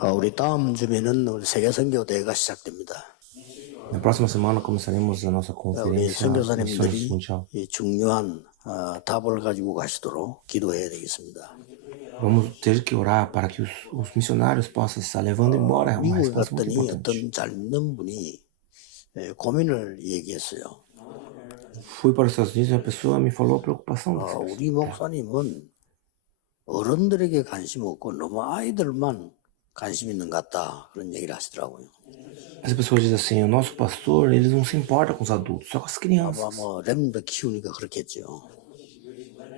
우리 다음 주면은 우리 세계 선교 대회가 시작됩니다. Na próxima semana começaremos a nossa 우리 conferência Missões 선교사님들이 Mundial. 이 중요한 답을 가지고 가시도록 기도해야 되겠습니다. Vamos ter que orar para que os missionários possam estar levando embora uma 미국에 resposta muito 갔더니 importante. 어떤 잘 믿는 분이 고민을 얘기했어요. Fui para os Estados Unidos e uma pessoa me falou a preocupação dessa 우리 목사님은 어른들에게 관심 없고 너무 아이들만 관심 있는 것 같다. 그런 얘기를 하시더라고요. As pessoas dizem assim, o nosso pastor, eles não se importa com os adultos, só com as crianças. 아마 뭐 렘더 키우니까 그렇겠죠.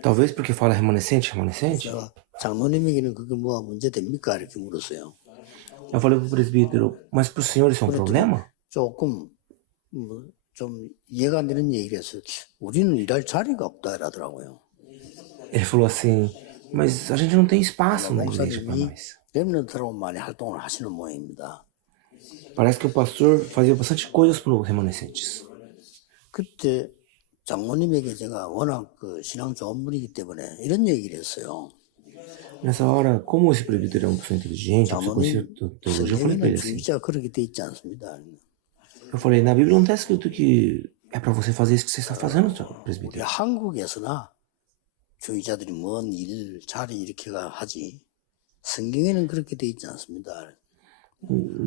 Talvez porque fala remanescente. 제가 장로님에게는 그게 뭐가 문제 됩니까? 이렇게 물었어요. Eu falei para o presbítero, mas para o senhor isso é um problema? 조금 좀 이해가 안 되는 얘기를 했어요. 우리는 일할 자리가 없다 이러더라고요. Ele falou assim, mas a gente não tem espaço na igreja para 목사님이 nós. 렘넌트로 많이 활동을 하시는 모양입니다. Parece que o pastor fazia bastante coisas para os remanescentes. 그때 장모님에게 제가 워낙 그 신앙 좋은 분이기 때문에 이런 얘기를 했어요. Nessa hora, como esse presbítero é uma pessoa inteligente, uma pessoa conhecida 장모님, teologia, eu falei para 성경에는 ele assim. 주의자가 그렇게 돼 있지 않습니다. Eu falei, na Bíblia não está escrito que é para você fazer isso que você está fazendo, 우리 presbítero. 한국에서나 주의자들이 먼 일, 자리 이렇게가 하지 성경에는 그렇게 돼 있지 않습니다.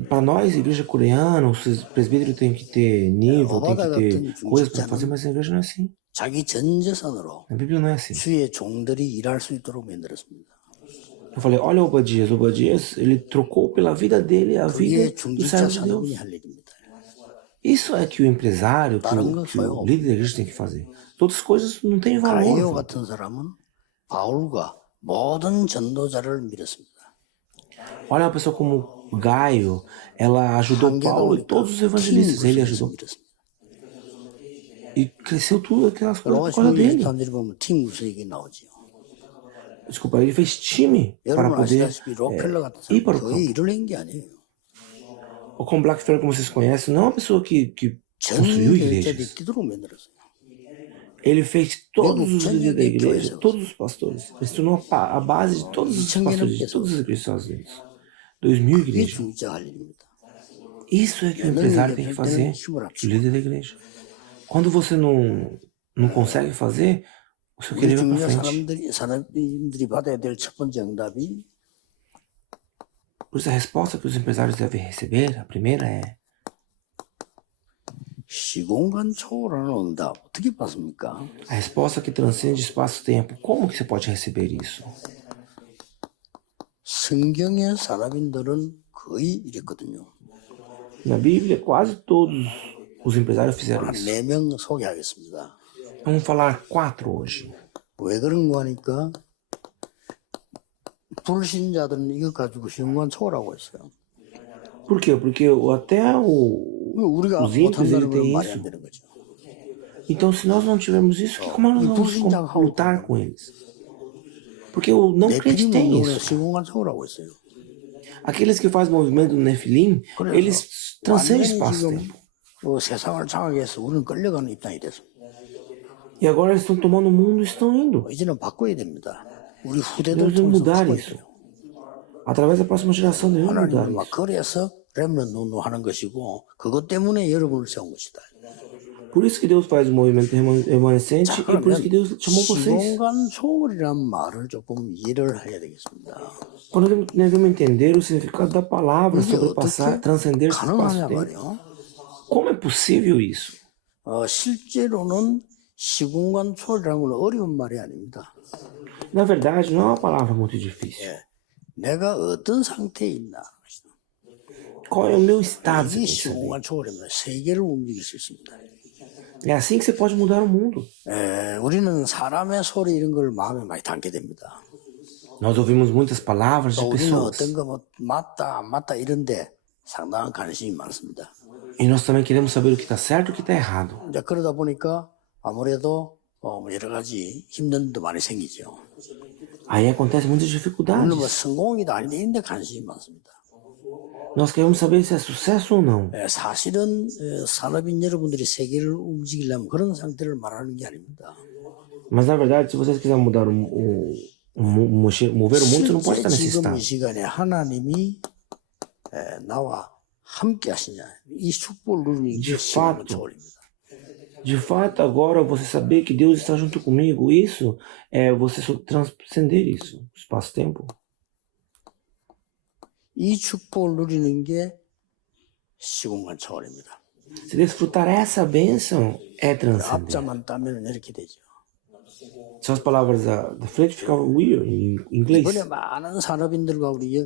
Para nós, igreja coreana, o presbítero tem que ter nível, tem que ter coisas para fazer, mas a igreja não é assim. 자기 전 재산으로 Na Bíblia não é assim. 주의 종들이 일할 수 있도록 만들었습니다. Eu falei, olha Obadias, ele trocou pela vida dele a vida 그게 do 중직자 servo de 산업이 Deus. 할 일입니다. Isso é que o empresário, que o líder da igreja tem que fazer. Todas as coisas não têm 가이오 valor. 같은 사람은 바울과 모든 전도자를 밀었습니다. Olha uma pessoa como Gaio, ela ajudou Paulo e todos os evangelistas, ele ajudou. E cresceu tudo aquelas coisas por causa dele. 사람들이 보면 팀 구수 얘기 나오지요. Desculpa, ele fez time para 여러분 poder 아시다시피 록펠러 같은 ir 사람 para o 거의 campo. 일을 낸 게 아니에요. O Con Blackfellow, como vocês conhecem, não é uma pessoa que 전 construiu 교회자들이 igrejas. 뛰도록 만들었어요. Ele fez todos os líderes da igreja, 교회에서. todos os pastores. Ele se tornou a base de todos os pastores de todas as igrejas dos Estados Unidos. 2.000 그게 igrejas. 주의자 할 일입니다. Isso é que o empresário tem que fazer, o líder da igreja. Quando você não consegue fazer, o seu 우리 querer vai 중요한 para frente. 사람들이 받아야 될 첫 번째 응답이 Por isso a resposta que os empresários devem receber, a primeira é: 시공간 초월하는 응답 어떻게 받습니까? a resposta que transcende espaço-tempo. Como que você pode receber isso? 성경의 산업인들은 거의 이랬거든요. Na Bíblia, quase todos os empresários fizeram 한 isso. 4명 소개하겠습니다. Vamos falar 4 hoje. 왜 그런 거 하니까 불신자들은 이거 가지고 시공간 초월하고 있어요. Por quê? Porque até 우리가 os ímpios ele 못한다는 건 tem 말이 isso. 안 되는 거죠. Então, se nós não tivermos isso, como nós vamos lutar com eles? Porque o não crente tem isso. 시공간 초월하고 있어요. Aqueles que fazem movimento do Nefilim, eles transcendem espaço-tempo. 세상을 장악해 해서 우리는 끌려가는 입장이 됐어. E agora eles estão tomando o mundo e estão indo. 이제는 바꿔야 됩니다. 우리 후대들 Devemos 통해서 mudar 바꿔야 isso. 돼요. através da próxima geração devemos mudar 하나님은 막 isso. 그래서 렘넌트 운동하는 것이고 그것 때문에 여러분을 세운 것이다. Por isso que Deus faz o movimento remanescente 자, e por isso que Deus chamou vocês. 시공간 초월이라는 말을 조금 이해를 해야 되겠습니다. Quando devemos entender o significado da palavra, 이게 sobrepassar, 어떻게 transcender esse 가능하냐 espaço-tempo. 말이요. Como é possível isso? 실제로는 시공간 초월이라는 건 어려운 말이 아닙니다. Na verdade, não é uma palavra muito difícil. 내가 어떤 상태에 있나. Qual é o meu estado? Você 이게 tem que saber. 시공간 초월입니다. 세계를 움직일 수 있습니다. É assim que você pode mudar o mundo. 우리는 사람의 소리 이런 걸 마음에 많이 담게 됩니다. Nós ouvimos muitas palavras de 우리는 pessoas. 어떤 거 뭐 맞다 안 맞다 이런데 상당한 관심이 많습니다. E nós também queremos saber o que está certo e o que está errado. 이제 그러다 보니까 아무래도 여러 가지 힘든 일도 많이 생기죠. Aí acontece muitas 물론 dificuldades. 뭐 성공이다 아니다 이런데 관심이 많습니다. Nós queremos saber se é sucesso ou não. 사실은 산업인 여러분들이 세계를 움직이려면 그런 상태를 말하는 게 아닙니다. Mas na verdade, se vocês quiserem mover o mundo, você não pode estar nesse 지금 이 estado. 시간에 하나님이 나와 함께 하시냐. 이 축복을 누리는 게 De 시간과 fato, 초월입니다. de fato, agora você saber que Deus está junto comigo, isso é você transcender isso, espaço-tempo. 이 축복을 누리는 게 시공간 초월입니다. Se desfrutar essa bênção é transcender. 앞자만 따면 이렇게 되죠. São as palavras da frente ficavam weird em inglês. 이번에 많은 산업인들과 우리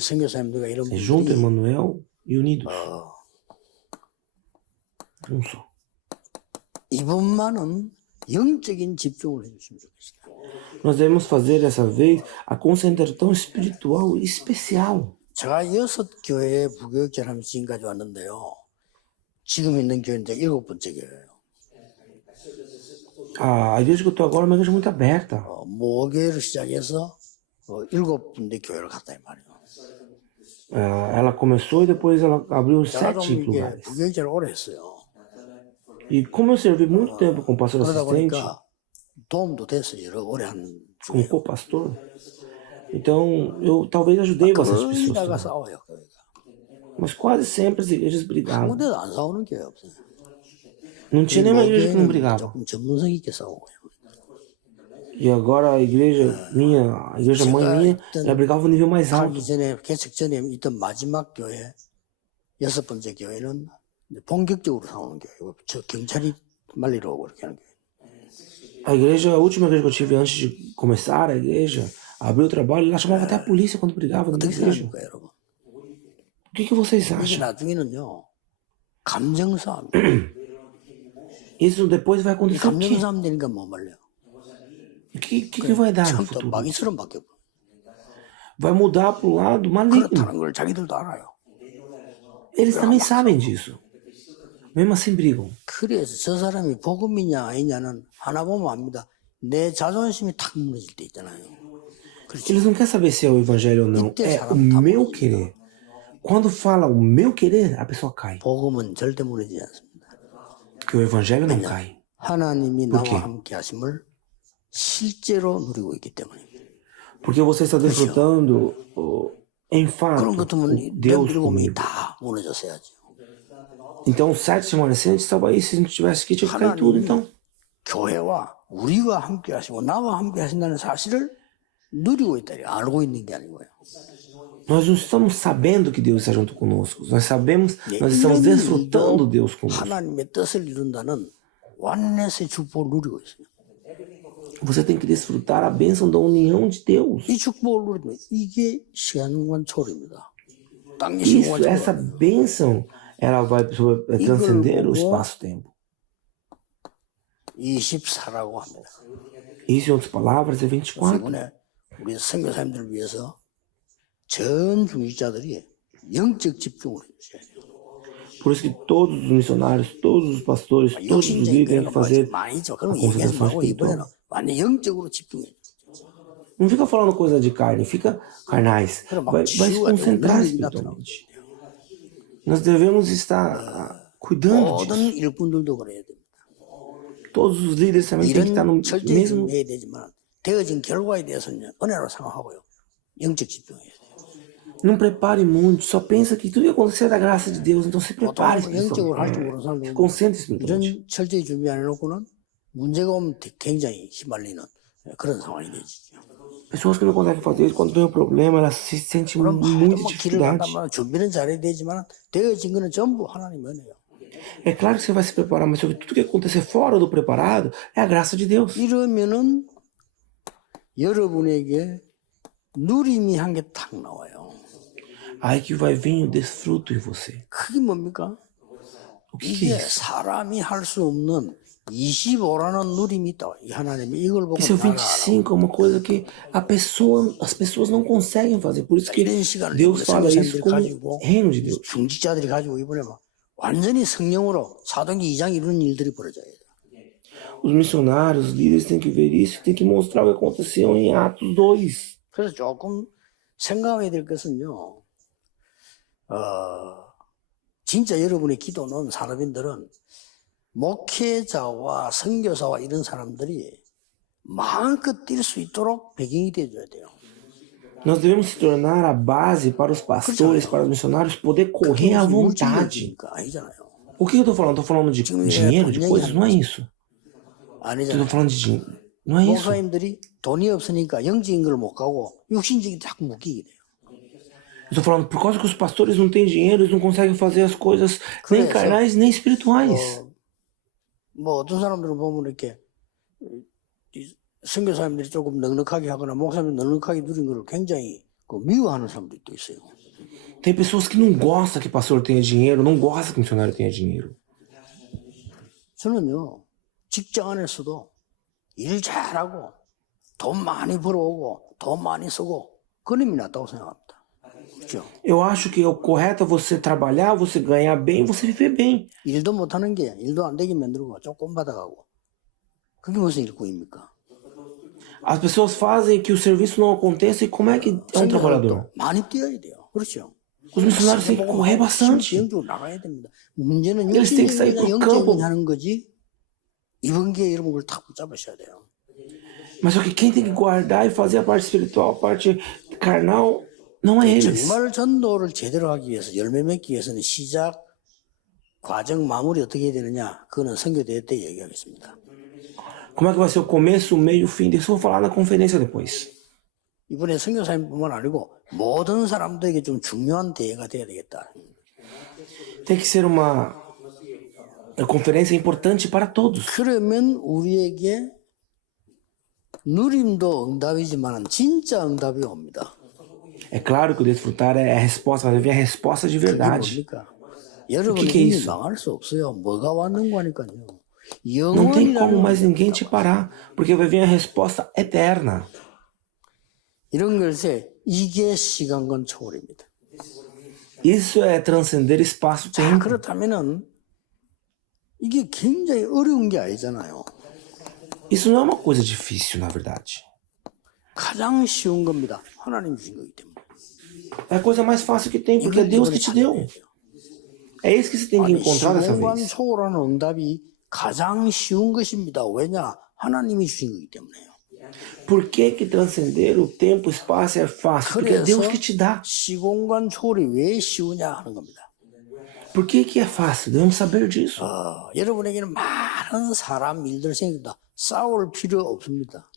선교사님들과 이런 Se junta 분들이 Emmanuel e unidos. Um só. 이분만은 영적인 집중을 해주시면 좋겠습니다. Nós devemos fazer dessa vez a concentração espiritual especial. 제가 6교회 부교육자를 하면서 지금까지 왔는데요. 지금 있는 교회는 이제 7번째 교회예요. A igreja que eu estou agora é uma igreja muito aberta. 모교회를 시작해서 7군데 교회를 갔다 이 말이에요. Ela começou e depois ela abriu 제가 7 좀 이게 lugares. 부교육자를 오래 했어요. E como eu servi muito tempo como pastor 그러다 assistente, 보니까 도움도 됐어요. 여러 오래 한 como 중에. co-pastor, então eu talvez ajudei bastante 거의 pessoas. 다가 também. 싸워요. 교회가. Mas quase sempre as igrejas 한 brigavam. 군데도 안 싸우는 교회 없어요. Não tinha nenhuma igreja que não 모교회는 brigava. 조금 전문성 있게 싸우고요. E agora a igreja minha, a igreja mãe minha, ela brigava no nível mais alto. 가기 전에 개척 전에 있던 마지막 교회 6번째 교회는 본격적으로 싸우는 교회고 저 경찰이 말리러 오고 이렇게 하는 교회. A última igreja que eu tive antes de começar a igreja, abriu o trabalho, ela chamava até a polícia quando brigava na 어떻게 igreja. 생각합니까, 여러분? O que vocês 이게 acham? 나중에는요 감정 싸움. Isso depois vai acontecer o 감정 quê? 싸움 되니까 뭐 말려? O que vai dar no 처음부터 futuro? 마귀처럼 바뀌어. Vai mudar pro lado maligno. 그렇다는 걸 자기들도 알아요. Eles também sabem disso. Mesmo assim brigam. 그래서 저 사람이 복음이냐 아니냐는 하나 보면 압니다. 내 자존심이 탁 무너질 때 있잖아요. 그렇죠. Eles não querem saber se é o evangelho ou não. É o meu querer. Quando fala o meu querer, a pessoa cai. 복음은 절대 무너지지 않습니다. Porque o evangelho não cai. 하나님이 Por quê? 나와 함께 하심을 실제로 누리고 있기 때문입니다. Porque você está desfrutando em fato 그런 것들은 Deus 일곱명이 comigo. 다 무너졌어야죠. Então, os 7 remanescentes estava aí. Se não tivesse aqui, tinha que cair tudo. Então, 교회와 우리가 함께 하시고 나와 함께 하신다는 사실을 누리고 있다. 알고 있는 게 아니고요. nós não estamos sabendo que Deus está junto conosco. Nós sabemos, nós estamos desfrutando Deus conosco. 하나님의 뜻을 이룬다는 완넷의 축복을 누리고 있어요. Você tem que desfrutar a bênção da união de Deus. 이 축복을 누리면 이게 시간관 초월입니다. 땅의 Isso, 시간관 essa 초월. bênção, ela vai transcender o espaço-tempo. 24라고 합니다. Isso, em outras palavras, é 24. 이번에 우리 선교사님들을 위해서 전 중직자들이 영적 집중을 해주셔야 돼요. Por isso que todos os missionários, todos os pastores, todos os 육신적인 líderes têm que 거는 fazer 많이 있죠. a 그런 거 얘기하지 concentração 말고 이번에는 espiritual. 완전 영적으로 집중해. Não fica falando coisa de carne, fica carnais. Vai se concentrar espiritualmente. Nós devemos estar cuidando 모든 disso. 일꾼들도 그래야 됩니다. Todos os líderes também têm que estar no 이런 철저히 mesmo. 준비해야 되지만 되어진 결과에 대해서는 은혜로 생각하고요. 영적 집중해야 돼요. Não prepare muito, só pensa que tudo que acontecer é da graça de Deus. Então se prepare 영적으로 할 줄 espiritualmente. 모르는 사람들은 Concentre espiritualmente. 이런 철저히 준비 안 해놓고는 문제가 오면 굉장히 휘말리는 그런 상황이 되죠. Pessoas que não conseguem fazer isso, quando tem um problema, elas se sentem 그럼 muita 뭐 길을 dificuldade. 간다면 준비는 잘해야 되지만 되어진 거는 전부 하나님 은혜예요. É claro que você vai se preparar, mas sobre tudo que acontecer fora do preparado é a graça de Deus. 이러면은 여러분에게 누림이 한 개 탁 나와요. Aí que vai vir o desfruto em você. 그게 뭡니까? O que é 이게 isso? 사람이 할 수 없는 25라는 누림이 있다. 이 하나님이 이걸 보고 Esse é o 나라. 25, é uma coisa que as pessoas não conseguem fazer. Por isso que 이런 시간을 Deus fala isso 선교사님들이 como 가지고 reino de Deus. 중직자들이 가지고 이번에 막 완전히 성령으로 사도행전 2장 이루는 일들이 벌어져야 돼요. Os missionários, os líderes têm que ver isso, têm que mostrar o que aconteceu em Atos 2. 그래서 조금 생각해야 될 것은요. 진짜 여러분의 기도는 산업인들은 목회자와 선교사와 이런 사람들이 마음껏 뛸 수 있도록 배경이 되어줘야 돼요. Nós devemos se tornar a base para os pastores, para os missionários poder correr à vontade. 물질적이니까 아니잖아요. O que eu tô falando? Tô falando de dinheiro, de coisas? Não é isso. Eu tô 아니잖아요. falando de dinheiro. Não é isso. 목사님들이 돈이 없으니까 영적인 걸 못 가고 육신적인 자꾸 묶이게 돼요. Eu tô falando por causa que os pastores não têm dinheiro, eles não conseguem fazer as coisas nem 그래서, carnais nem espirituais. 뭐 어떤 사람들은 보면 이렇게 이 선교사님들이 조금 넉넉하게 하거나 목사님이 넉넉하게 누린 걸 굉장히 미워하는 사람들이 또 있어요. Tem pessoas que não gostam que pastor tenha dinheiro, não gostam que missionário tenha dinheiro. 저는요, 직장 안에서도 일 잘하고 돈 많이 벌어오고 돈 많이 쓰고 그놈이 낫다고 생각합니다. 그렇죠? Eu acho que o correto é você trabalhar, você ganhar bem, você viver bem. 일도 못하는 게 일도 안 되게 만들고 조금 받아가고 그게 무슨 일꾼입니까? As pessoas fazem que o serviço não aconteça e como é que é um trabalhador? 많이 뛰어야 돼요. 그렇죠? Os missionários têm que correr bastante. 영적으로 나가야 됩니다. 문제는 Eles têm que sair pro campo. 영적인 하는 거지 이번 기회에 여러분 그걸 다 붙잡으셔야 돼요. Mas só que quem tem que guardar e fazer a parte espiritual, a parte carnal, não é eles. 정말 전도를 제대로 하기 위해서 열매 맺기 위해서는 시작, 과정, 마무리 어떻게 해야 되느냐 그거는 선교대회 때 얘기하겠습니다. Como é que vai ser o começo, o meio, o fim? Isso eu vou falar na conferência depois. 이번에 선교사님뿐만 아니고 모든 사람들에게 좀 중요한 대회가 돼야 되겠다. Tem que ser uma conferência importante para todos. 그러면 우리에게 누림도 응답이지만 진짜 응답이 옵니다. É claro que o desfrutar é a resposta, vai vir a resposta de 그게 verdade. 뭡니까? 여러분이 que é 이미 isso? 망할 수 없어요. 뭐가 왔는 거니까요. Não tem como 영원이라는 mais ninguém te parar, porque vai vir a resposta eterna. 이런 것에 이게 시간권 초월입니다. Isso é transcender 자, espaço-tempo. 그렇다면은 이게 굉장히 어려운 게 아니잖아요. Isso não é uma coisa difícil, na verdade. 가장 쉬운 겁니다. 하나님 주신 거기 때문에. É a coisa mais fácil que tem, porque é Deus que te deu. É isso que você tem que 아니, encontrar dessa 시공간 vez. 초월하는 응답이 가장 쉬운 것입니다. 왜냐? 하나님이 주신 거기 때문에요. Por que que transcender o tempo, o espaço é fácil? Porque é Deus que te dá. 시공간 초월이 왜 쉬우냐 하는 겁니다. Por que que é fácil? Devemos saber disso. 여러분에게는 많은 사람 일들 생긴다. 싸울 필요 없습니다.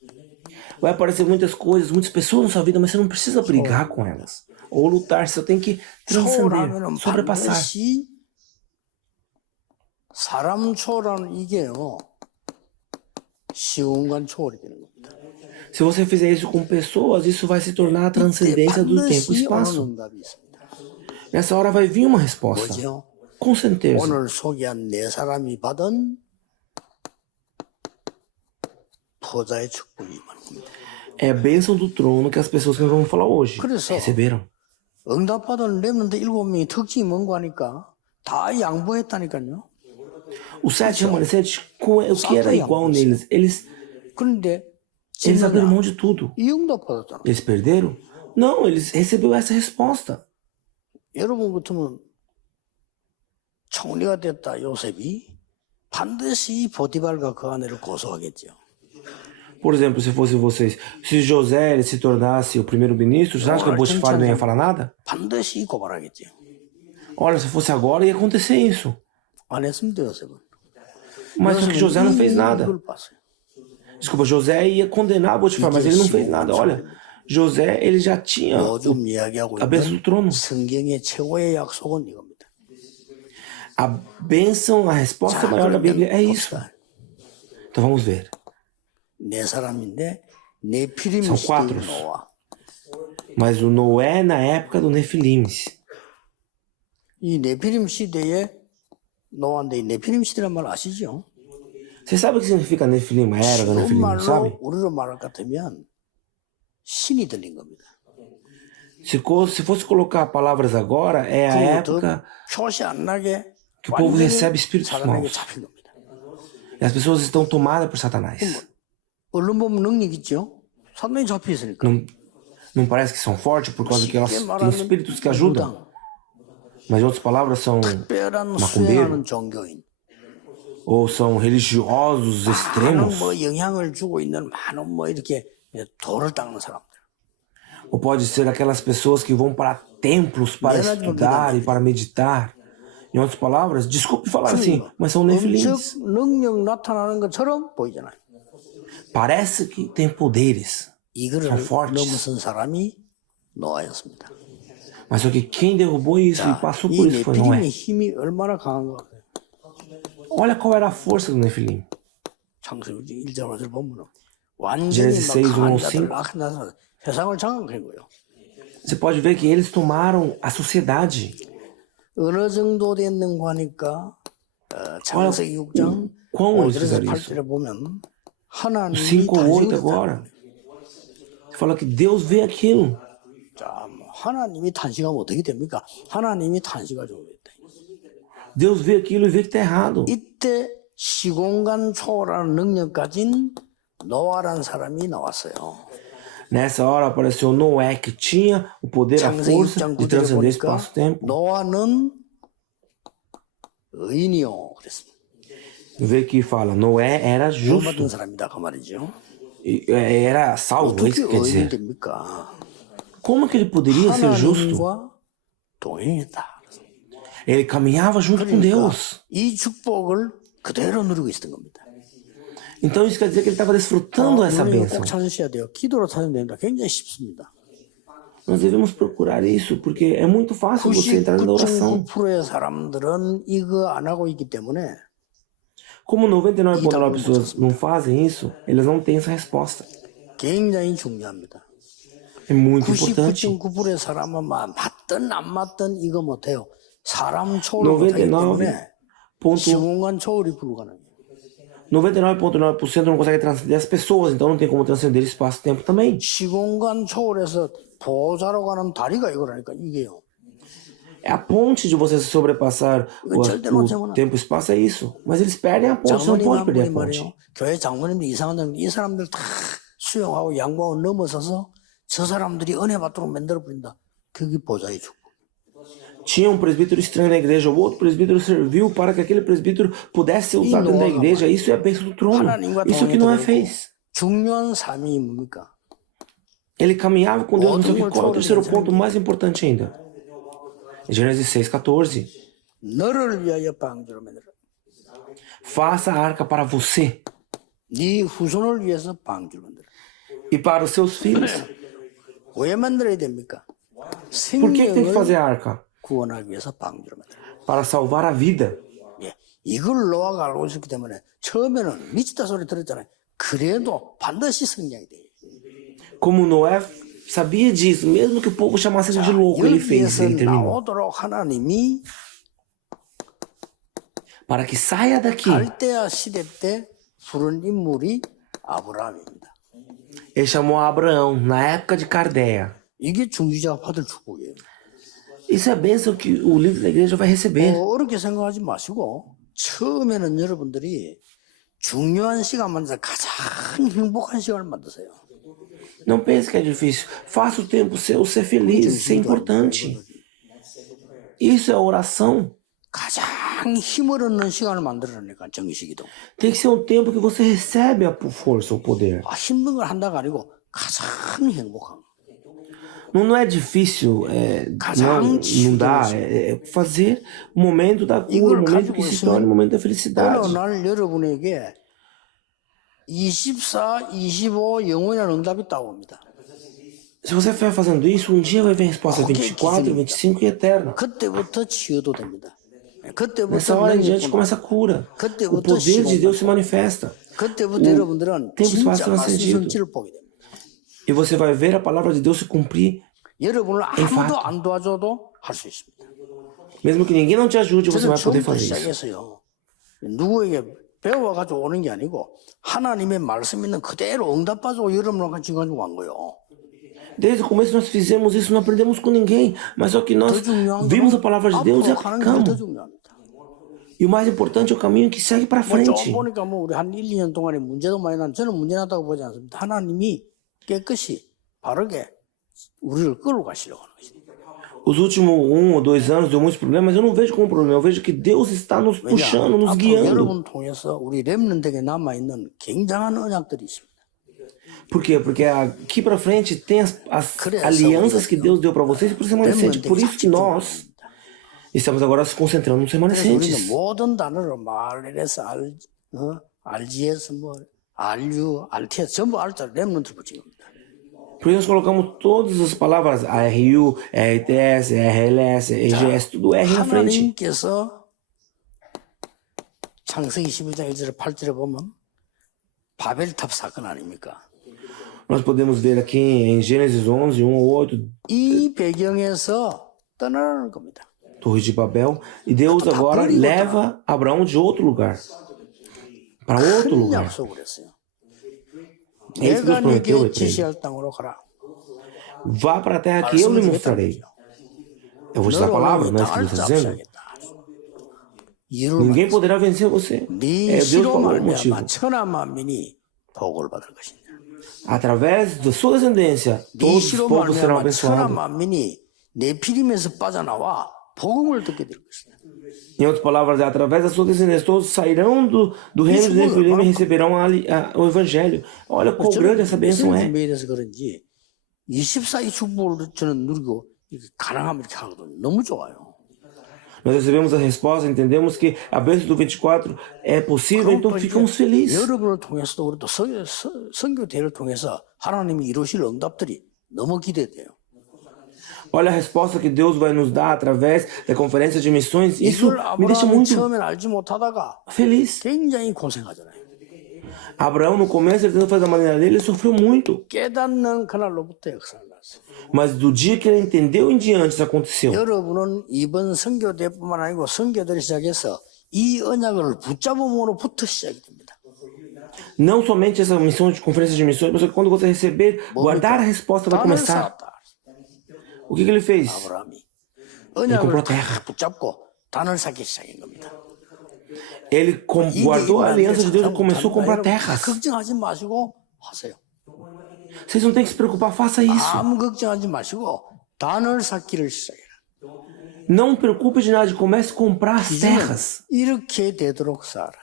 Vai aparecer muitas coisas, muitas pessoas na sua vida, mas você não precisa brigar com elas. Ou lutar, você só tem que transcender, 초월하면은 sobrepassar. 반드시 사람 초월하는 이게요. 시공간 초월이 되는 겁니다. Se você fizer isso com pessoas, isso vai se tornar a transcendência do tempo e 반드시 오는 espaço. 응답이 있습니다. Nessa hora vai vir uma resposta. 뭐죠? Com certeza. 오늘 소개한 네 사람이 받은 보좌의 축복이 임하는 겁니다. É a bênção do trono que as pessoas que nós vamos falar hoje 그래서 receberam. 응답받은 렘넌트 7명이 특징이 뭔가 하니까 다 양보했다니까요. Os 7 remanescentes, o que era igual neles? 그런데 Eles abriram mão de tudo. 이 응답받았잖아. Eles perderam? Não, eles receberam essa resposta. 여러분 같으면 총리가 됐다 요셉이 반드시 보디발과 그 아내를 고소하겠죠. Por exemplo, se fosse vocês, se José ele se tornasse o primeiro-ministro, você acha que o Potifar não ia falar nada? 반드시 고발하겠죠. Olha, se fosse agora, ia acontecer isso. 안 했습니다 요셉은. Mas só que José não fez nada. 이걸 봤어요. Desculpa, José ia condenar Potifar, mas ele não fez nada. Olha, José, ele já tinha 요즘 이야기하고 a bênção do 있는 trono. 성경의 최고의 약속은 이겁니다. A bênção, a resposta maior da Bíblia é isso. Então vamos ver. 네 사람인데 네피림 São 시대의 4. 노아. Mas o Noé na época do Nefilimes. 이 네피림 시대에 노아인데 이 네피림 시대란 말 아시죠? Você sabe o que significa Nefilim, a era do 쉬운 Nefilim, 말로 sabe? 우리로 말할 것 같으면 신이 들린 겁니다. Se fosse colocar palavras agora, é a época 표시 안 나게 que o povo 완전히 recebe espíritos 사단에게 maus. 잡힌 겁니다. E as pessoas estão tomadas por Satanás. 언론 보면 능력 있죠? 사단이 잡혀 있으니까. Não parece que são fortes por causa que elas 쉽게 têm 말하면 espíritos que ajudam. 무당, Mas em outras palavras são 특별한 macumbeiro 수행하는 종교인. ou são religiosos 많은 extremos 뭐 영향을 주고 있는 많은 뭐 이렇게 돌을 닦는 사람들. Ou pode ser aquelas pessoas que vão para templos para estudar e para meditar. Em outras palavras, desculpe falar assim, mas são nefilins. 능력 나타나는 것처럼 보이잖아요. Parece que tem poderes, 이거를 são fortes. 넘어선 사람이 노아였습니다. Mas só que quem derrubou isso e passou por 이 isso foi Noé. 네피림의 힘이 얼마나 강한가. Olha qual era a força do Nefilim. 창세기 1절 보면 완전히 Gênesis 6, 막 1, 강자들 5. 악나서 세상을 장악한 거예요. Você pode ver que eles tomaram a sociedade. 어느 정도 됐는가 하니까 창세기 6장 Quão eles 5절에서 fizeram isso? 8절에 보면 하나님이 5 ou 8 탄생했다. agora. Fala que Deus vê aquilo. 자, 하나님이 탄생하면 어떻게 됩니까? 하나님이 탄생하죠. Deus vê aquilo e vê que está errado. 이때 시공간 초월하는 능력 가진 노아라는 사람이 나왔어요. Nessa hora apareceu Noé, que tinha o poder, a 창세기 força 6장 de 9절에 transcender 보니까 espaço-tempo. 노아는 의인이요 그랬습니다. Vê que fala, Noé era justo. 구원받은 사람이다 그 말이죠. Era salvo, é isso 어떻게 que quer 의인이 dizer. 됩니까? Como que ele poderia ser justo? 하나님과 동행했다. Ele caminhava junto com Deus. 이 축복을 그대로 누리고 있었던 겁니다. Então isso quer dizer que ele estava desfrutando essa 우리가 bênção. 꼭 찾으셔야 돼요. 기도로 찾으면 됩니다. 굉장히 쉽습니다. Nós devemos procurar isso, porque é muito fácil você entrar na oração. 99.9%의 사람들은 이거 안 하고 있기 때문에 Como 99,9% pessoas não fazem isso, eles não têm essa resposta. 굉장히 중요합니다. É muito importante. 99.9%의 사람은 맞든 안 맞든 이거 못해요. 사람 초월을 못하기 때문에 99,9% 시공간 초월이 불가능해요. 99,9% não consegue transcender as pessoas, então não tem como transcender espaço-tempo também. 시공간 초월해서 보호자로 가는 다리가 이거라니까 이게요. É a ponte de você se sobrepassar o tempo e espaço, é isso. Mas eles perdem a ponte, não 장모님 pode 한 perder 분이 a 말이에요. ponte. 교회 장모님들 이상한 사람, 이 사람들 다 수용하고 양보하고 넘어서서 저 사람들이 은혜 받도록 만들어 버린다. 그게 보좌의 축복. Tinha um presbítero estranho na igreja, o outro presbítero serviu para que aquele presbítero pudesse ser usado dentro da igreja. Isso é a bênção do trono. Isso que Noé fez. 중요한 삶이 뭡니까? Ele caminhava com Deus, não sei o que. Qual é o terceiro ponto mais importante ainda? Gênesis 6,14. 너를 위하여 방주로 만들어. Faça a arca para você 네 후손을 위해서 방주로 만들어. e para os seus filhos. 왜 만들어야 됩니까? Por que tem que fazer 생명을 a arca? 구원하기 위해서 방주로 만들어. Para salvar a vida. 예, 이걸 노아가 알고 있었기 때문에 처음에는 미치다 소리 들었잖아요. 그래도 반드시 성장이 돼요. Como Noé sabia disso, mesmo que o povo chamasse ele de louco, ele fez, 여기에서 ele terminou. 나오도록 하나님이 Para que saia daqui. 갈대아 시대 때 부른 인물이 아브라함입니다. Ele chamou Abraão na época de Cardeia. 이게 중지자가 받을 축복이에요. Isso é a bênção que o líder da igreja vai receber. 어렵게 생각하지 마시고 처음에는 여러분들이 중요한 시간만 가장 행복한 시간을 만드세요. Não pense que é difícil. Faça o tempo seu ser feliz, ser importante. Isso é oração. 가장 힘을 얻는 시간을 만들어내니까 정식이도. Tem que ser um tempo que você recebe a força, o poder. 힘든 걸 한다가 아니고 가장 행복한 거. Não é difícil, não dá. É fazer o momento da cura, o momento que se torna o momento da felicidade. 어느 날 여러분에게 24, 25 영원한 응답이 따옵니다. Se você for fazendo isso, um dia vai vir a resposta 24, 25 e eterna. 그때부터 치유도 됩니다. 그때부터 Nessa hora em diante começa a cura. O poder de Deus se manifesta. 그때부터 여러분들은 진짜 말씀 성취를 보게 됩니다. E você vai ver a palavra de Deus se cumprir. 여러분을 아무도 안 도와줘도 할 수 있습니다. Mesmo que ninguém não te ajude, você vai poder fazer isso. 시작했어요. 누구에게 배워가지고 오는 게 아니고 하나님의 말씀 있는 그대로 응답받고 여러분과 같이 가지고 간 거예요. Desde o começo nós fizemos isso, não aprendemos com ninguém, mas só que nós vimos a palavra de Deus e aplicamos. E o mais importante é o caminho que segue para frente. 보니까 우리 한 1, 2년 동안에 문제도 많이 난 저는 문제 났다고 보지 않습니다. 하나님이 깨끗이 바르게 우리를 끌고 가시려고 하는 것입니다. Os últimos 1 ou 2 anos deu muitos problemas, eu não vejo como problema, eu vejo que Deus está nos puxando, nos guiando. 여러분 통해서 우리 렘넌트에게 남아있는 굉장한 언약들이 있습니다. Por quê? Porque aqui para frente tem as 그래서 alianças que 우리가 Deus deu para vocês para os remanescentes. Por isso que nós estamos agora se concentrando nos 그래서 우리는 remanescentes. 모든 단어를 말에서 RGS 뭐 RU, RTS 전부 R자를 렘넌트 붙인 겁니다. Por isso nós colocamos todas as palavras RU, RTS, RLS, EGS, tudo R na frente. 하나님께서 창세기 12장 1절 8절에 보면 바벨탑 사건 아닙니까? Nós podemos ver aqui em Gênesis 11, 1 ou 8, 이 배경에서 떠나는 겁니다. Torre de Babel, e Deus agora leva Abraão de outro lugar, para outro 큰 lugar. 약속을 했어요. É isso que Deus 내가 prometeu 네게 para ele. 지시할 땅으로 가라. Vá para a terra que eu lhe mostrarei. Eu vou te dar a palavra, não é isso que Deus está dizendo? Ninguém poderá vencer você. 네 Deus 씨로 falou o motivo. 말미암아 천하 만민이 복을 받을 것이냐. Através da sua descendência, 네 todos os 씨로 povos serão 말미암아 천하 abençoados. 만민이 내 피림에서 빠져나와 복음을 듣게 될 것이냐. Em outras palavras, através da sua descendência, todos sairão do reino de Nefilim e receberão o evangelho. Olha quão grande essa bênção é. 이래서 그런지 24일 축복을 저는 누리고 이렇게 가능하면 이렇게 하거든요. 너무 좋아요. Nós recebemos a resposta, entendemos que a bênção do 24 é possível, então ficamos felizes. 여러분을 통해서도 우리 또 선교 대회를 통해서 하나님이 이루실 응답들이 너무 기대돼요. Olha a resposta que Deus vai nos dar através da conferência de missões. Isso 이걸 me deixa 아브라함이 muito 처음엔 알지 못하다가 feliz. 굉장히 고생하잖아요. Abraão, no começo, ele tentou fazer da maneira dele, ele sofreu muito. 깨닫는 그날로부터 역사를 났어요. Mas do dia que ele entendeu em diante, isso aconteceu. 여러분은 이번 선교 대회뿐만 아니고 선교대를 시작해서 이 언약을 붙잡음으로부터 시작이 됩니다. Não somente essa missão de conferência de missões, mas quando você receber, guardar a resposta vai 땅을 começar. 쌓았다. O que ele fez? 아브라함이 comprou 언약을 terra. 다 붙잡고 단을 쌓기 시작한 겁니다. Ele guardou a aliança de Deus e começou a comprar terras. 걱정하지 마시고 하세요. Vocês não têm que se preocupar, faça isso. 아무 걱정하지 마시고 단을 쌓기를 시작해라. Não preocupe de nada, comece a comprar as terras. 이렇게 되도록 살아.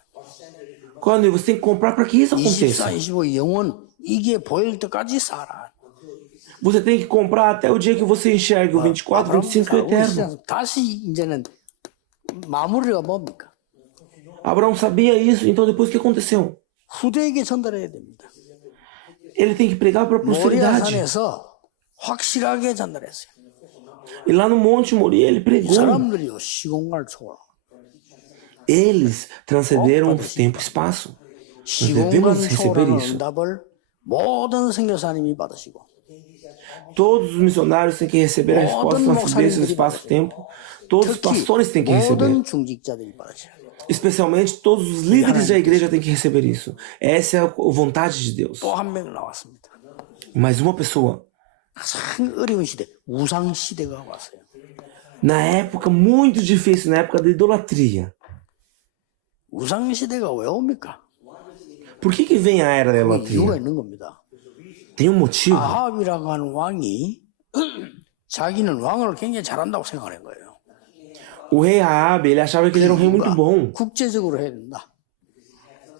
Quando você tem que comprar para que isso aconteça. 24, 25 영원 이게 보일 때까지 살아. Você tem que comprar até o dia que você enxergue o 24, 25 eterno. 다시 이제는 마무리가 뭡니까? Abraão sabia isso, então depois o que aconteceu? 후대에게 전달해야 됩니다. Ele tem que pregar para a posteridade. 모리아산에서 확실하게 전달했어요. E lá no Monte Moria ele 이 pregou. 사람들이요 시공간을 초월하고 Eles transcenderam o tempo e espaço. Nós devemos 시공간 receber 초월하는 isso. 응답을 모든 선교사님이 받으시고 Todos os missionários têm que receber a resposta na transcendência do espaço-tempo. Todos os 특히 pastores têm que receber. 모든 중직자들이 받으셔야 돼요. Especialmente todos os líderes da igreja têm que receber isso. Essa é a vontade de Deus. 또 한 명 나왔습니다. Mais uma pessoa. 가장 어려운 시대, 우상 시대가 왔어요. Na época muito difícil, na época da idolatria. 우상 시대가 왜 옵니까? Por que vem a era da 이유가 idolatria? 있는 겁니다. Tem um motivo. 아합이라고 하는 왕이 자기는 왕을 굉장히 잘한다고 생각하는 거예요. O rei Raabe, ele achava que ele era um rei muito bom. 국제적으로 해야 된다.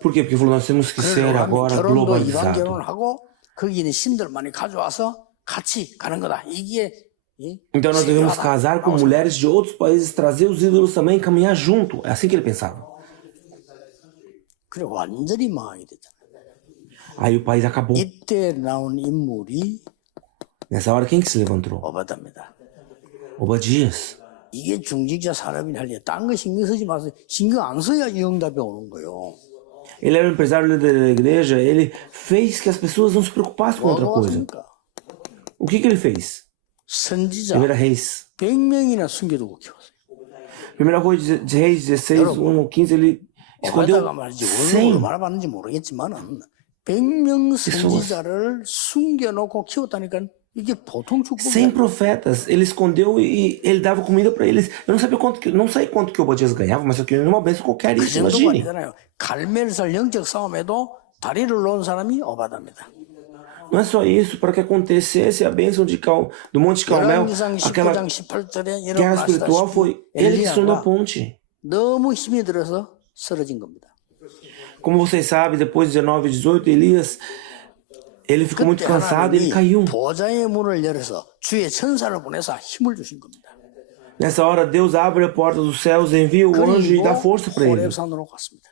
Por quê? Porque falou, nós temos que ser agora 결혼도 이방 globalizados. 결혼을 하고 거기 있는 신들 많이 가져와서 같이 가는 거다. 이게 Então nós devemos casar com mulheres de outros países, trazer os ídolos também e caminhar junto. É assim que ele pensava. 그래 완전히 망하게 됐잖아요. Aí o país acabou. 이때 나온 인물이 Nessa hora, quem que se levantou? 오바다입니다. Obadias. 이게 중직자 사람이 할 일. 딴 거 신경 쓰지 마세요. 신경 안 써야 이 응답이 오는 거예요. Ele era o empresário líder da igreja, ele fez que as pessoas não se preocupassem com outra coisa. 어떻습니까? O que ele fez? 선지자 Ele era reis. 100명이나 숨겨두고 키웠어요. Primeira coisa de Reis 16, 1 ou 15, ele escondeu 오바다가 말이지 100. 원룸으로 말아봤는지 모르겠지만은 100명 선지자를 숨겨놓고 키웠다니까 이게 보통 100 축복이야. profetas, ele escondeu e ele dava comida para eles. Eu não sabia não sei quanto que Obadias ganhava, mas só que uma bênção qualquer 그 isso, 정도가 imagine. 아니잖아요. 갈멜살 영적 싸움에도 다리를 놓은 사람이 오바다입니다. Não é só isso, para que acontecesse a bênção do Monte Carmel, 열왕기상 aquela 19장 18절에 guerra 여러분 espiritual foi ele que estudou a ponte. 너무 힘이 들어서 쓰러진 겁니다. Como vocês sabem, depois de 19 e 18, Elias Ele ficou muito 그때 cansado e ele 하나님이 caiu. 보좌의 문을 열어서 주의 천사를 보내서 힘을 주신 겁니다. Nessa hora, Deus abre a porta dos céus, envia o anjo e dá 그리고 força para ele. 호렙산으로 갔습니다.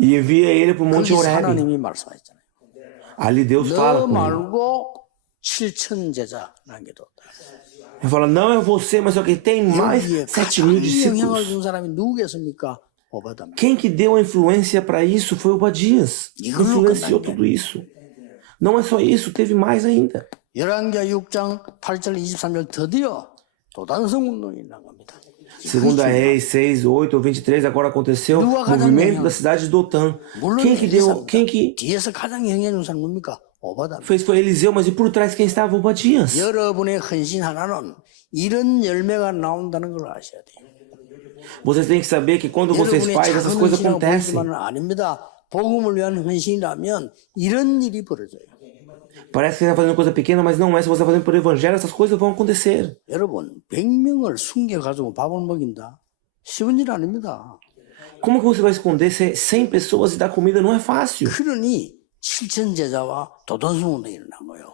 E envia ele para o Monte 거기서 Horebe. 하나님이 말씀하셨잖아요. Ali Deus fala 너 com ele. 말고 7천 제자 남겨뒀다. Ele fala, não é você, mas só que tem mais 여기에 7.000 가장 영향을 discípulos. 준 사람이 누구겠습니까? 오바다입니다. Quem que deu a influência para isso foi Obadias. Influenciou tudo isso. Não é só isso, teve mais ainda. 열왕기하 6장 8절 23절 드디어 도단성 운동이 나갑니다. Segunda Reis 6, 8 ou 23, agora aconteceu o movimento da cidade de Dotã. Quem que 뒤에서 가장 영향을 준 사람 뭡니까? 오바다입니다. fez foi Eliseu, mas e por trás quem estava? Obadias. 여러분의 헌신 하나는 이런 열매가 나온다는 걸 아셔야 돼요. Vocês têm que saber que quando vocês 여러분의 fazem, essas 작은 coisas 헌신이라고 acontecem. 보이지만은 아닙니다. 복음을 위한 헌신이라면 이런 일이 벌어져요. Parece que você está fazendo coisa pequena, mas não é. Se você está fazendo por evangelho, essas coisas vão acontecer. 여러분 100명을 숨겨가지고 밥을 먹인다? 쉬운 일 아닙니다. Como que você vai esconder 100 pessoas e dar comida? Não é fácil. 그러니 7천 제자와 도단성 운동이 일어난 거예요.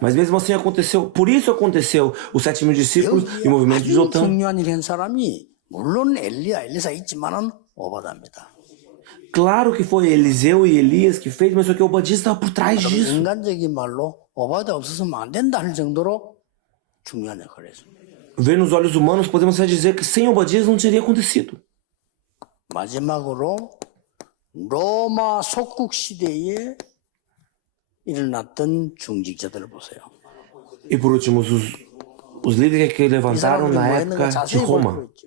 Mas mesmo assim aconteceu. Por isso aconteceu os 7.000 discípulos e o movimento de 아주 Dotã. 중요한 일을 한 사람이 물론 엘리사 있지만은 오바다입니다. Claro que foi Eliseu e Elias que fez, mas só que Obadias estava por trás disso. 인간적인 말로 오바다 없었으면 안 된다 할 정도로 중요한 역할을 했습니다. Vendo nos olhos humanos, podemos até dizer que sem Obadias não teria acontecido. 마지막으로 로마 속국 시대에 일어났던 중직자들을 보세요. E por último, os líderes que levantaram 이 na 사람들이 뭐 época 했는가 de 자세히 볼 Roma. 필요 있죠.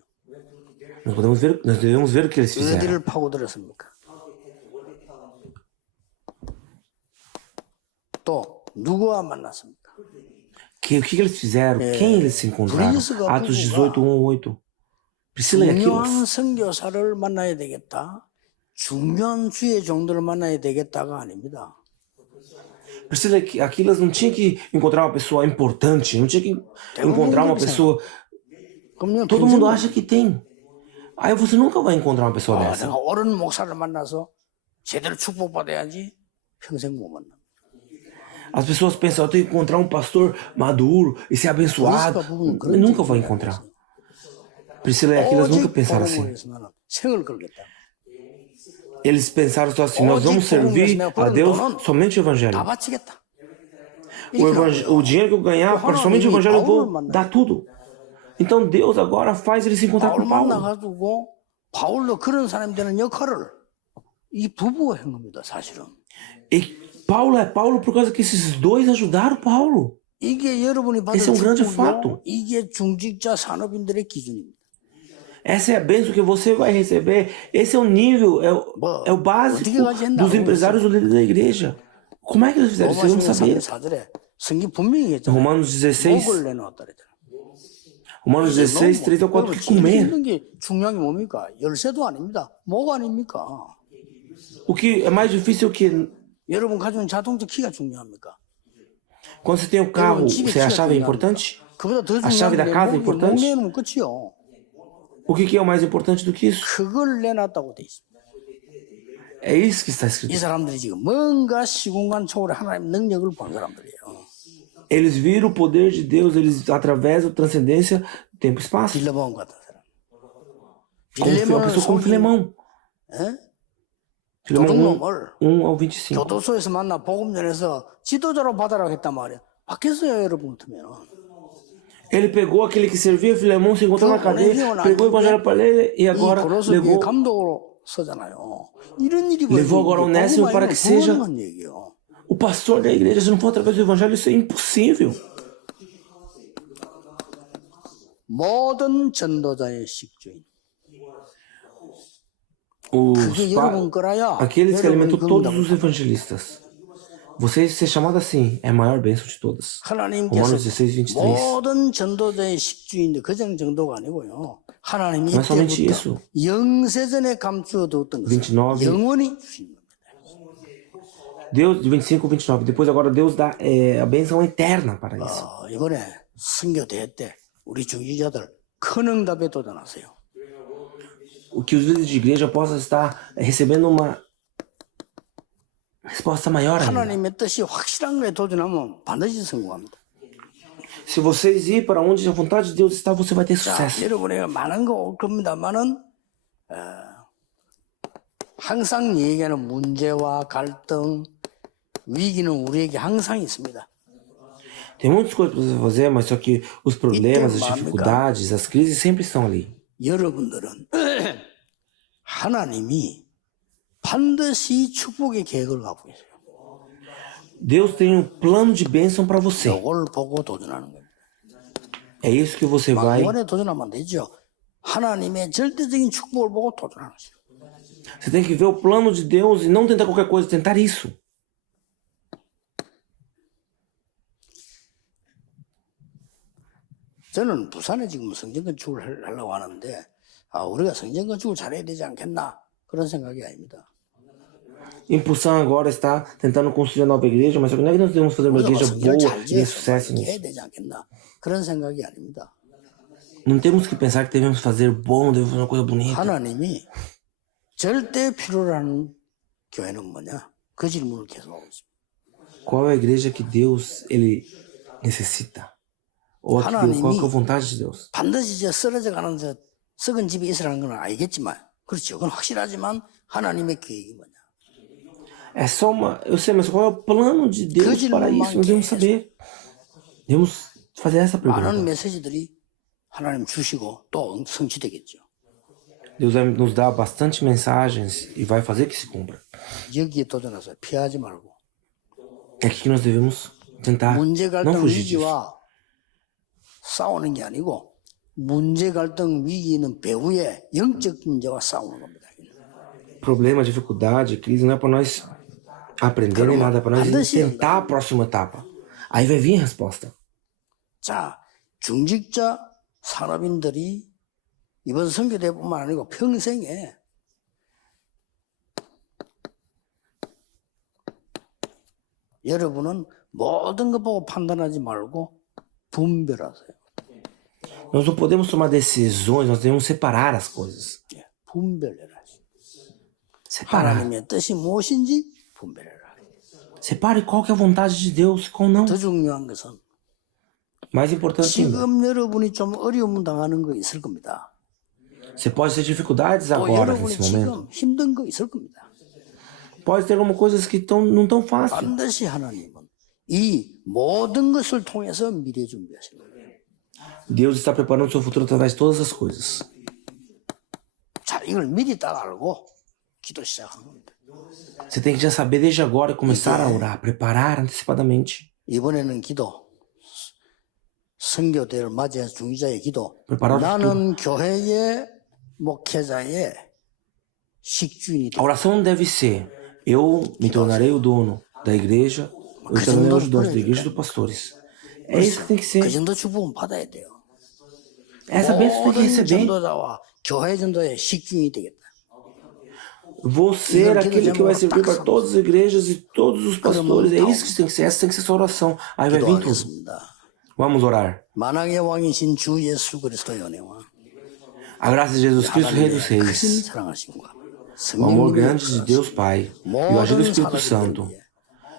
Nós devemos ver o que eles fizeram. 어디를 파고들었습니까? 또 누구와 만났습니까? O que eles fizeram? Quem eles se encontraram? Priscila Atos 부부가 18, 1 ao 8. Priscila e 중요한 Aquilas. 선교사를 만나야 되겠다. 중요한 주의 종들을 만나야 되겠다가 아닙니다. Priscila e Aquilas não tinha que encontrar uma pessoa importante, não tinha que encontrar uma pessoa. 그럼요, Todo mundo acha que tem. Aí você nunca vai encontrar uma pessoa dessa. 내가 옳은 목사를 만나서 제대로 축복받아야지 평생 못 만나. As pessoas pensam, eu tenho que encontrar um pastor maduro e ser abençoado. Eu nunca vou encontrar. Priscila e Aquilas nunca pensaram assim. 나는 생을 걸겠다. Eles pensaram só assim, nós vamos servir a Deus somente o Evangelho. 다 바치겠다. O dinheiro que eu ganhar, para somente o Evangelho, eu vou dar tudo. Então Deus agora faz ele se encontrar 바울 com Paulo. 만나가지고 바울도 그런 사람이 되는 역할을 이 부부가 한 겁니다, 사실은. E Paulo é Paulo por causa que esses dois ajudaram Paulo. 이게 여러분이 받은 Esse é um grande 축복이요. fato. 이게 중직자 산업인들의 기준입니다. Essa é a bênção que você vai receber. Esse é o nível, é o básico dos empresários ou líderes da igreja. Como é que eles fizeram isso? Eu não sabia. 4절에 성경 분명히 했잖아요. Romanos 16, 목을 내놓았다 그랬잖아요. Romanos 16, 3 ao 4, que comer. 있는 게 중요한 게 뭡니까? 열쇠도 아닙니다. 목 아닙니까? O que é mais difícil é o que 여러분 가지고 있는 자동차 키가 중요합니까? quando você tem o carro, você a chave é importante? 그보다 더 A chave da 중요한 casa é 게 목 importante? 내놓으면 끝이요. O que é o mais importante do que isso? 그걸 내놨다고 돼 있습니다. É isso que está 이 escrito. 사람들이 지금 뭔가 시공간 초월의 하나님의 능력을 본 사람들이에요. Eles viram o poder de Deus, eles atravessam a transcendência, tempo e espaço. 빌레몬 같은 사람. Uma pessoa como Filemão. 예? Filemão 도둑놈을 1 ao 25. 교도소에서 만나 복음전에서 지도자로 받아라고 했단 말이에요. 받겠어요, 여러분 같으면. Ele pegou aquele que servia Filemão, se encontrou na cadeia, pegou o evangelho para ele e 이 agora 고로스 교회 levou 감독으로 서잖아요. 이런 일이 Levou agora Onésimo para que seja 불가능한 얘기예요. o pastor da igreja. Se não for através do evangelho, isso é impossível. 모든 전도자의 식주인. Os 여러분 거라야 aqueles que alimentam 여러분이 todos 건다고. os evangelistas. Você ser chamado assim é a maior bênção de todas. 하나님께서 Romanos 16, 23. 모든 전도자의 식주인데 그정 정도가 아니고요. 하나님이 Não é somente 이때부터 isso. 영세전에 감추어 두었던 것을 29. 영원히 주신 겁니다. Deus, 25, 29. Depois agora Deus dá a bênção eterna para isso. 이번에 선교대회 때 우리 중직자들 큰 응답에 도전하세요. O que os líderes de igreja possam estar recebendo uma resposta maior ainda. 하나님의 뜻이 확실한 거에 도전하면 반드시 성공합니다. Se vocês ir para onde a vontade de Deus está, você vai ter 자, sucesso. 여러분에게 많은 거 올 겁니다만은 항상 얘기하는 문제와 갈등, 위기는 우리에게 항상 있습니다. Tem muitas coisas para você fazer, mas só que os problemas, as dificuldades, as crises sempre estão ali. 여러분들은 하나님이 반드시 축복의 계획을 갖고 계세요. Deus tem um plano de bênção para você. 이걸 보고 도전하는 겁니다. É isso que você vai. 막연에 도전하면 안 되죠. 하나님의 절대적인 축복을 보고 도전하는 거죠. Você tem que ver o plano de Deus e não tentar qualquer coisa, tentar isso. 저는 부산에 지금 성전 건축을 하려고 하는데 우리가 성전 건축을 잘해야 되지 않겠나 그런 생각이 아닙니다. Em Pusan agora está tentando construir uma nova igreja, mas só que não é que nós devemos fazer uma 우리가 igreja 성전을 boa 잘 e ter 지어서 sucesso 이렇게 해야 nisso. 되지 않겠나 그런 생각이 아닙니다. Não temos que pensar que devemos fazer bom, devemos fazer uma coisa bonita. 하나님이 절대 필요로 하는 교회는 뭐냐? 그 질문을 계속 하고 있습니다. Qual é a igreja que Deus ele necessita? Ou qual que é a vontade de Deus? 반드시 저 쓰러져 가는 저 썩은 집이 있으라는 건 알겠지만 그렇죠. 그건 확실하지만 하나님의 계획이 뭐냐? É só uma. Eu sei, mas qual é o plano de Deus para isso? Nós devemos saber. Devemos fazer essa 많은 pergunta. 메시지들이 하나님 주시고 또 성취되겠죠. Deus vai nos dar bastante mensagens e vai fazer que se cumpra. 여기에 도전해서 피하지 말고 É aqui que nós devemos tentar 문제 não 갈등 fugir disso. 위기와 싸우는 게 아니고 문제 갈등 위기는 배후에 영적 문제와 싸우는 겁니다. Problema, dificuldade, crise não é para nós aprender nem nada, é para nós tentar a próxima etapa. Aí vai vir a resposta. 자, 중직자 산업인들이 이번 선교대뿐만 아니고 평생에 여러분은 모든 것 보고 판단하지 말고 분별하세요. Nós não podemos tomar decisões, nós devemos separar as coisas. 분별해라. Separar. 하나님의 뜻이 무엇인지 분별해라. Separe qual que é a vontade de Deus e qual não. 더 중요한 것은 Mais importante ainda. 지금 여러분이 좀 어려움 당하는 거 있을 겁니다. Você pode ter dificuldades 또 agora, 여러분이 nesse momento. 지금 힘든 거 있을 겁니다. Pode ter algumas coisas que não tão fácil. 반드시 하나님은 이 모든 것을 통해서 미래 준비하시는 거예요. Deus está preparando o seu futuro através de todas as coisas. 자, 이걸 미리 딱 알고 기도 시작하는 겁니다. Você tem que já saber desde agora e começar a orar, preparar antecipadamente. 이번에는 기도, 선교대를 맞이해서 중지자의 기도. Preparar o futuro. 나는 교회의 목회자의 식주인이 A oração deve ser: eu me tornarei o dono da igreja, eu me tornarei os donos da igreja e dos pastores. É isso que tem que 그 ser. 정도 축복은 받아야 돼요. Essa bênção tem que 모든 receber. 전도자와 교회 전도의 식주인이 되겠다. Vou ser aquele que vai servir para todas as igrejas e todos os pastores. É isso que tem que ser. Essa tem que ser a sua oração. Aí vai vir tudo. 기도하겠습니다. Vamos orar. 만왕의 왕이신 주 예수 그리스도의 은혜와 A graça de Jesus Cristo, Rei dos 큰 Reis, 사랑하심과 o amor grande de Deus Pai e o agir do Espírito Santo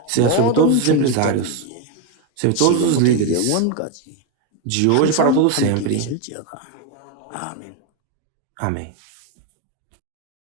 seja sobre todos os empresários, sobre todos os líderes, 영원까지 de hoje para todo sempre. 계실지어다. 아멘. Amém.